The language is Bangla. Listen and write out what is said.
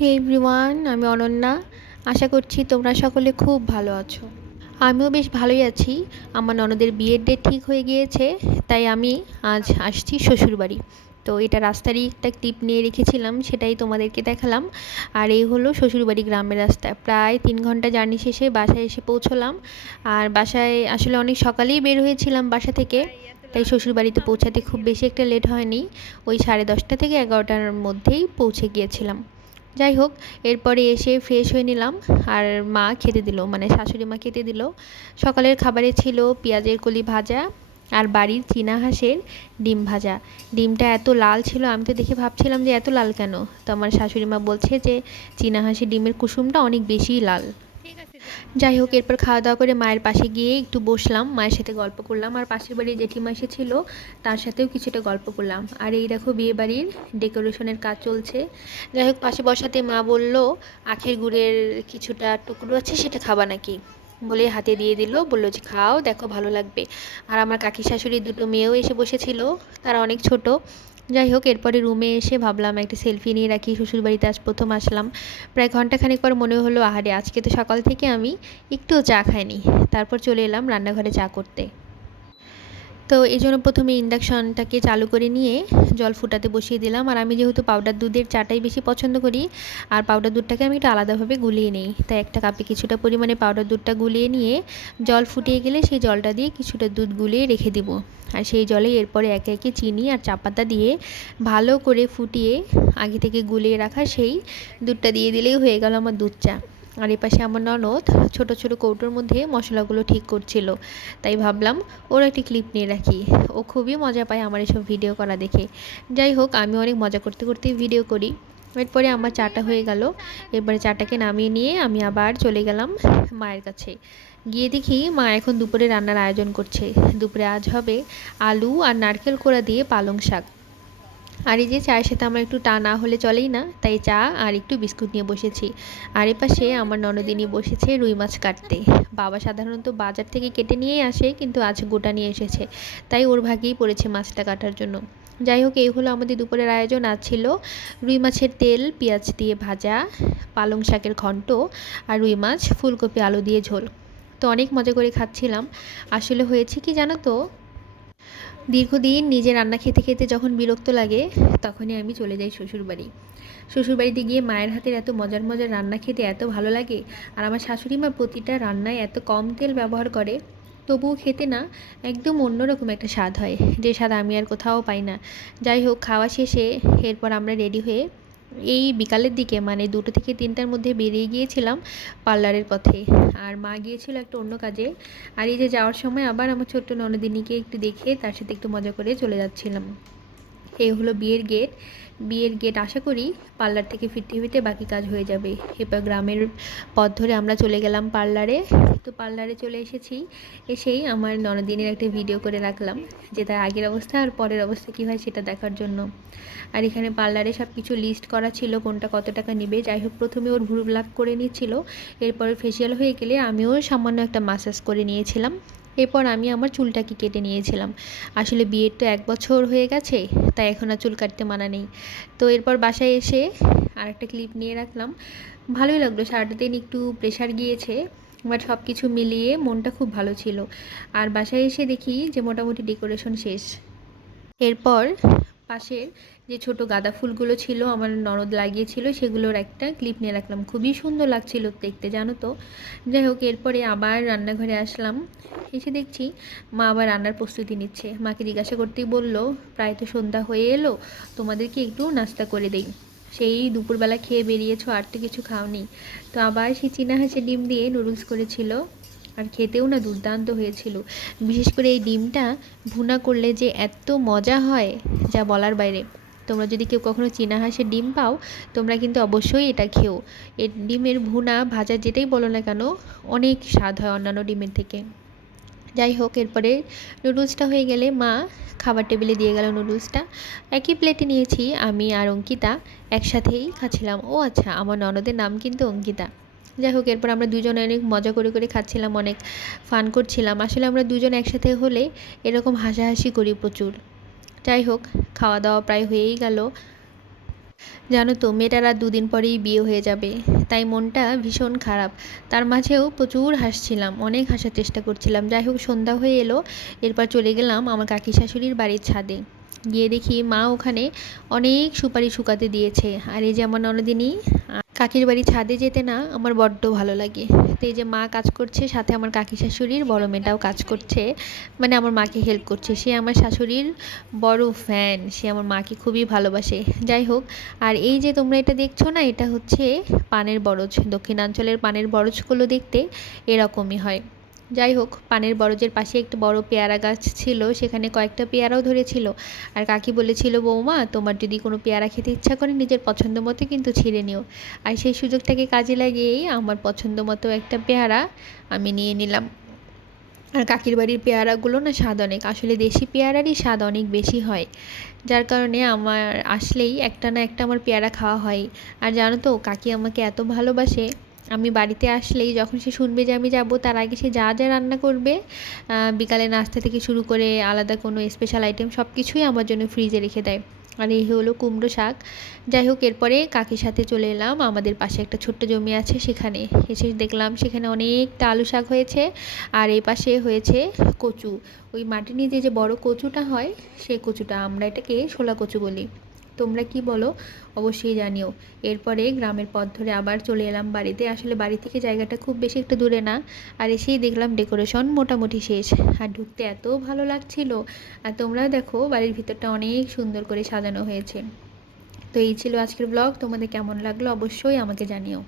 হে এভরিওয়ান আমি অনন্যা। আশা করছি তোমরা সকলে খুব ভালো আছো। আমিও বেশ ভালোই আছি। আমার ননদের বিয়ের ডেট ঠিক হয়ে গিয়েছে, তাই আমি আজ আসছি শ্বশুরবাড়ি। তো এটা রাস্তারই একটা ক্লিপ নিয়ে রেখেছিলাম, সেটাই তোমাদেরকে দেখালাম। আর এই হলো শ্বশুরবাড়ি গ্রামের রাস্তা। প্রায় তিন ঘণ্টা জার্নি শেষে বাসায় এসে পৌঁছলাম। আর বাসায় আসলে অনেক সকালেই বের হয়েছিলাম বাসা থেকে। তাই শ্বশুরবাড়িতে পৌঁছাতে খুব বেশি একটা লেট হয়নি। ওই সাড়ে দশটা থেকে এগারোটার মধ্যেই পৌঁছে গিয়েছিলাম। যাই হোক এরপরে এসে ফ্রেশ হয়ে নিলাম। আর মা খেতে দিল মানে শাশুড়ি মা খেতে দিল। সকালের খাবারে ছিল পেঁয়াজের কলি ভাজা আর বাড়ির চীনা হাঁসের ডিম ভাজা। ডিমটা এত লাল ছিল, আমি তো দেখে ভাবছিলাম যে এত লাল কেন? তো আমার শাশুড়ি মা বলছে যে, চীনা হাঁসের ডিমের কুসুমটা অনেক বেশিই লাল। যাই হোক, এরপর খাওয়া দাওয়া করে মায়ের পাশে গিয়ে একটু বসলাম, মায়ের সাথে গল্প করলাম। আর পাশের বাড়ির জেঠিমা এসেছিল, তার সাথেও কিছুটা গল্প করলাম। আর এই দেখো বিয়ে বাড়ির ডেকোরেশনের কাজ চলছে। যাই হোক, পাশে বসাতে মা বলল, আখের গুড়ের কিছুটা টুকরো আছে, সেটা খাবা নাকি? বলে হাতে দিয়ে দিল, বলল যে, খাও, দেখো ভালো লাগবে। আর আমার কাকি শাশুড়ি দুটো মেয়েও এসে বসেছিল, তারা অনেক ছোট। যাই হোক এরপরে রুমে এসে ভাবলাম একটা সেলফি নিয়ে রাখি, শ্বশুরবাড়িতে আজ প্রথম আসলাম। প্রায় ঘন্টাখানেক পর মনে হলো, আহারে, আজকে তো সকাল থেকে আমি একটুও চা খাইনি। তারপর চলে এলাম রান্নাঘরে চা করতে। তো এই জন্য প্রথমে ইন্ডাকশনটাকে চালু করে নিয়ে জল ফুটাতে বসিয়ে দিলাম। আর আমি যেহেতু পাউডার দুধের চাটাই বেশি পছন্দ করি, আর পাউডার দুধটাকে আমি একটু আলাদাভাবে গুলিয়ে নিই। তাই একটা কাপে কিছুটা পরিমাণে পাউডার দুধটা গুলিয়ে নিয়ে জল ফুটিয়ে গেলে সেই জলটা দিয়ে কিছুটা দুধ গুলিয়ে রেখে দিব। আর সেই জলে এরপরে একে একে চিনি আর চা পাতা দিয়ে ভালো করে ফুটিয়ে আগে থেকে গুলিয়ে রাখা সেই দুধটা দিয়ে দিলেই হয়ে গেল আমার দুধ চা। আর এপাশে আমার ননদ ছোট ছোট কৌটোর মধ্যে মশলাগুলো ঠিক করছিল। তাই ভাবলাম, ওর একটি ক্লিপ নিয়ে রাখি। ও খুবই মজা পায় আমার এসব ভিডিও করা দেখে। যাই হোক, আমি অনেক মজা করতে করতেই ভিডিও করি। এরপরে আমার চাটা হয়ে গেল। এরপরে চাটাকে নামিয়ে নিয়ে আমি আবার চলে গেলাম মায়ের কাছে। গিয়ে দেখি মা এখন দুপুরে রান্নার আয়োজন করছে। দুপুরে আজ হবে আলু আর নারকেল কোড়া দিয়ে পালং শাক। আর এই যে চায়ের সাথে আমার একটু টা না হলে চলেই না, তাই চা আর একটু বিস্কুট নিয়ে বসেছি। আর এপাশে আমার ননদিনী বসেছে রুই মাছ কাটতে। বাবা সাধারণত বাজার থেকে কেটে নিয়েই আসে, কিন্তু আজ গোটা নিয়ে এসেছে। তাই ওর ভাগেই পড়েছে মাছটা কাটার জন্য। যাই হোক, এই হলো আমাদের দুপুরের আয়োজন। আজ ছিল রুই মাছের তেল, পেঁয়াজ দিয়ে ভাজা, পালং শাকের ঘন্ট আর রুই মাছ, ফুলকপি, আলু দিয়ে ঝোল। তো অনেক মজা করে খাচ্ছিলাম। আসলে হয়েছে কি জানো তো? দীর্ঘদিন নিজে রান্না খেতে খেতে যখন বিরক্ত লাগে, তখনই আমি চলে যাই শ্বশুরবাড়ি। শ্বশুরবাড়িতে গিয়ে মায়ের হাতের এত মজার মজার রান্না খেতে এত ভালো লাগে আর আমার শাশুড়ি মা প্রতিটা রান্নায় এত কম তেল ব্যবহার করে, তবুও খেতে না একদম অন্যরকম একটা স্বাদ হয়। যে স্বাদ আমি আর কোথাও পাই না। যাই হোক, খাওয়া শেষে এরপর আমরা রেডি হয়ে এই বিকালের দিকে মানে দুটো থেকে তিনটার মধ্যে বেরিয়ে গিয়েছিলাম পার্লারের পথে। আর মা গিয়েছিল একটা অন্য কাজে। আর এই যে যাওয়ার সময় আবার আমার ছোট্ট ননদিনীকে একটু দেখে তার সাথে একটু মজা করে চলে যাচ্ছিলাম। এই হলো বিয়ের গেট। বিয়ের গেট আশা করি পার্লার থেকে ফিরতে ফিরতে বাকি কাজ হয়ে যাবে। এবার গ্রামের পথ ধরে আমরা চলে গেলাম পার্লারে। তো পার্লারে চলে এসেছি। এসেই আমার ননদিনের একটা ভিডিও করে রাখলাম যে তার আগের অবস্থা আর পরের অবস্থা কী হয় সেটা দেখার জন্য। আর এখানে পার্লারে সব কিছু লিস্ট করা ছিল কোনটা কত টাকা নেবে। যাই হোক, প্রথমে ওর ভুরু ব্লাক করে নিচ্ছিল। এরপরে ফেসিয়াল হয়ে গেলে আমিও সামান্য একটা মাসাজ করে নিয়েছিলাম। এরপর আমি আমার চুলটাকে কেটে নিয়েছিলাম। আসলে বিয়ের তো এক বছর হয়ে গেছে, তাই এখন আর চুল কাটতে মানা নেই। তো এরপর বাসায় এসে আরেকটা ক্লিপ নিয়ে রাখলাম। ভালোই লাগল সারাটা দিন একটু প্রেশার গিয়েছে বাট সব কিছু মিলিয়ে মনটা খুব ভালো ছিল। আর বাসায় এসে দেখি যে মোটামুটি ডেকোরেশন শেষ। এরপর পাশের যে ছোট গাঁদা ফুলগুলো ছিল, আমার ননদ লাগিয়েছিল, সেগুলোর একটা ক্লিপ নিয়ে রাখলাম। খুবই সুন্দর লাগছিল দেখতে, জানো তো? যাই হোক, এরপরে আবার রান্নাঘরে আসলাম। এসে দেখছি মা আবার রান্নার প্রস্তুতি নিচ্ছে। মাকে জিজ্ঞাসা করতেই বলল, প্রায় তো সন্ধ্যা হয়ে এলো, তোমাদেরকে একটু নাস্তা করে দেই। সেই দুপুরবেলা খেয়ে বেরিয়েছো, আর তো কিছু খাওনি। তো আবার সেই চীনা হাঁসের ডিম দিয়ে নুডলস করেছিল। আর খেতেও না দুর্দান্ত হয়েছিল। বিশেষ করে এই ডিমটা ভুনা করলে যে এত মজা হয়, যা বলার বাইরে। তোমরা যদি কেউ কখনো চীনা হাঁসের ডিম পাও, তোমরা কিন্তু অবশ্যই এটা খেও। এর ডিমের ভুনা, ভাজা যেটাই বলো না কেন, অনেক স্বাদ হয় অন্যান্য ডিমের থেকে। যাই হোক, এরপরে নুডলসটা হয়ে গেলে মা খাবার টেবিলে দিয়ে গেল নুডলসটা। একই প্লেটে নিয়েছি আমি আর অঙ্কিতা। একসাথেই খাচ্ছিলাম। ও আচ্ছা আমার ননদের নাম কিন্তু অঙ্কিতা। যাই হোক, এরপর আমরা দুজনে অনেক মজা করে করে খাচ্ছিলাম, অনেক ফান করছিলাম। আসলে আমরা দুজন একসাথে হলে এরকম হাসাহাসি করি প্রচুর। যাই হোক খাওয়া দাওয়া প্রায় হয়েই গেল। জানো তো, মেয়েটার দুদিন পরেই বিয়ে হয়ে যাবে। তাই মনটা ভীষণ খারাপ। তার মাঝেও প্রচুর হাসছিলাম, অনেক হাসার চেষ্টা করছিলাম। যাই হোক, সন্ধ্যা হয়ে এলো। এরপর চলে গেলাম আমার কাকি শাশুড়ির বাড়ির ছাদে। গিয়ে দেখি মা ওখানে অনেক সুপারি শুকাতে দিয়েছে। আর এই যেমন ননদিনী কাকির বাড়ি ছাদে যেতে না আমার বড্ড ভালো লাগে। তো এই যে মা কাজ করছে, সাথে আমার কাকি শাশুড়ির, বড় মেয়েটাও কাজ করছে। মানে আমার মাকে হেল্প করছে। সে আমার শাশুড়ির বড় ফ্যান সে আমার মাকে খুবই ভালোবাসে। যাই হোক, আর এই যে তোমরা এটা দেখছ না, এটা হচ্ছে পানের বরজ, দক্ষিণাঞ্চলের পানের বরজগুলো দেখতে এরকমই হয়। যাই হোক, পানের বরজের পাশে একটা বড় পেয়ারা গাছ ছিল, সেখানে কয়েকটা পেয়ারাও ধরেছিল। আর কাকি বলেছিল, বৌমা, তোমার যদি কোনো পেয়ারা খেতে ইচ্ছা করে, নিজের পছন্দ মতো কিন্তু ছিঁড়ে নিও। আর সেই সুযোগটাকে কাজে লাগিয়েই আমার পছন্দ মতো একটা পেয়ারা আমি নিয়ে নিলাম। আর কাকির বাড়ির পেয়ারাগুলো না স্বাদ অনেক। আসলে দেশি পেয়ারারই স্বাদ অনেক বেশি হয়, যার কারণে আমার আসলেই একটা না একটা আমার পেয়ারা খাওয়া হয়। আর জানো তো, কাকি আমাকে এত ভালোবাসে। আমি বাড়িতে আসলেই যখন সে শুনবে যে আমি যাব, তার আগে সে যা যা রান্না করবে বিকালে নাস্তা থেকে শুরু করে আলাদা কোনো স্পেশাল আইটেম সব কিছুই আমার জন্য ফ্রিজে রেখে দেয়। আর এই হলো কুমড়ো শাক। যাই হোক, এরপরে কাকির সাথে চলে এলাম। আমাদের পাশে একটা ছোট্ট জমি আছে সেখানে। এসে দেখলাম সেখানে অনেকটা আলু শাক হয়েছে। আর এই পাশে হয়েছে কচু। ওই মাটির নিচে যে বড় কচুটা হয় সেই কচুটা আমরা এটাকে শোলা কচু বলি। তোমরা কি বলো? অবশ্যই জানিও। এরপরে গ্রামের পথ ধরে আবার চলে এলাম বাড়িতে। আসলে বাড়ি থেকে জায়গাটা খুব বেশি একটু দূরে না। আর এসেই দেখলাম ডেকোরেশন মোটামুটি শেষ। আর ঢুকতে এত ভালো লাগছিল। আর তোমরা দেখো, বাড়ির ভিতরটা অনেক সুন্দর করে সাজানো হয়েছে। তো এই ছিল আজকের ব্লগ তোমাদের কেমন লাগল অবশ্যই আমাকে জানিও।